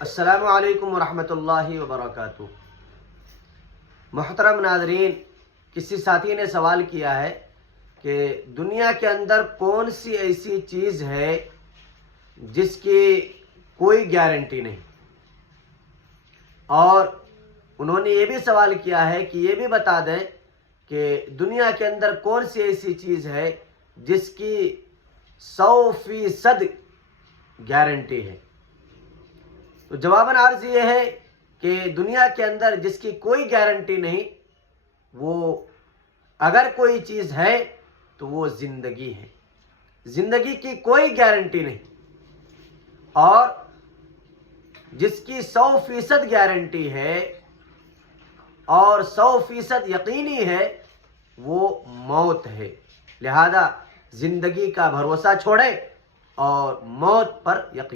السلام علیکم ورحمۃ اللہ وبرکاتہ۔ محترم ناظرین، کسی ساتھی نے سوال کیا ہے کہ دنیا کے اندر کون سی ایسی چیز ہے جس کی کوئی گارنٹی نہیں، اور انہوں نے یہ بھی سوال کیا ہے کہ یہ بھی بتا دیں کہ دنیا کے اندر کون سی ایسی چیز ہے جس کی 100% گارنٹی ہے۔ تو جواباً عرض یہ ہے کہ دنیا کے اندر جس کی کوئی گارنٹی نہیں، وہ اگر کوئی چیز ہے تو وہ زندگی ہے۔ زندگی کی کوئی گارنٹی نہیں، اور جس کی 100% گارنٹی ہے اور 100% یقینی ہے وہ موت ہے۔ لہذا زندگی کا بھروسہ چھوڑیں اور موت پر یقین